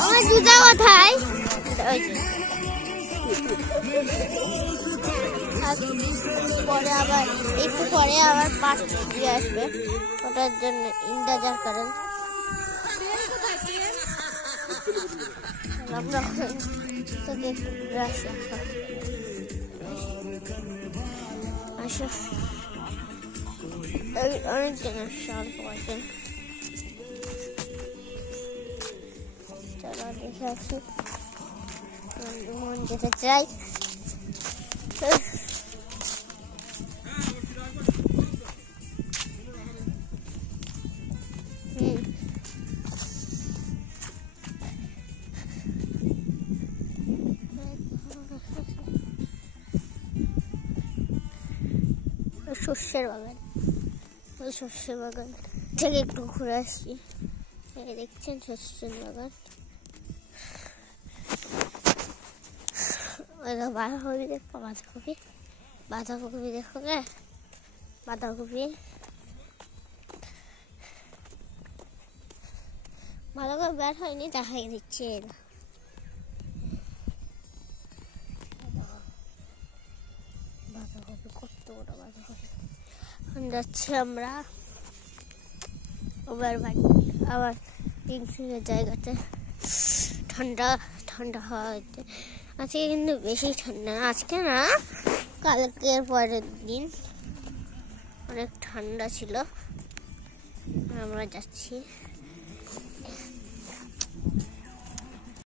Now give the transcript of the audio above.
আমার জুতা কোথায়? পরে আবার একটু পরে আবার পার্ট 3 আসবে, ওটার জন্য ইন্তজার করেন। আমরা তোকে একটু ঘুরে আসি। আসো, অনেক জন আসছে, অল্প কয়েকজন। চলো দেখে আসি, মন যেতে চাই। সর্ষের বাগান, ওই সর্ষের বাগান থেকে একটু ঘুরে আসছি। দেখছেন সর্ষের বাগান, বাঁধাকপি দেখবো, বাঁধাকপি বাঁধাকপি দেখো গে, বাঁধাকপি বাঁধাকপি বের হয়নি, দেখাই দিচ্ছে। বাঁধাকপি কত বড় বাঁধাকপি। এখন যাচ্ছি আমরা আবার পিকনিকের জায়গাতে। ঠান্ডা ঠান্ডা হাওয়া হচ্ছে আজকে, কিন্তু বেশি ঠান্ডা আজকে না, কালকের পরের দিন অনেক ঠান্ডা ছিল। আমরা যাচ্ছি।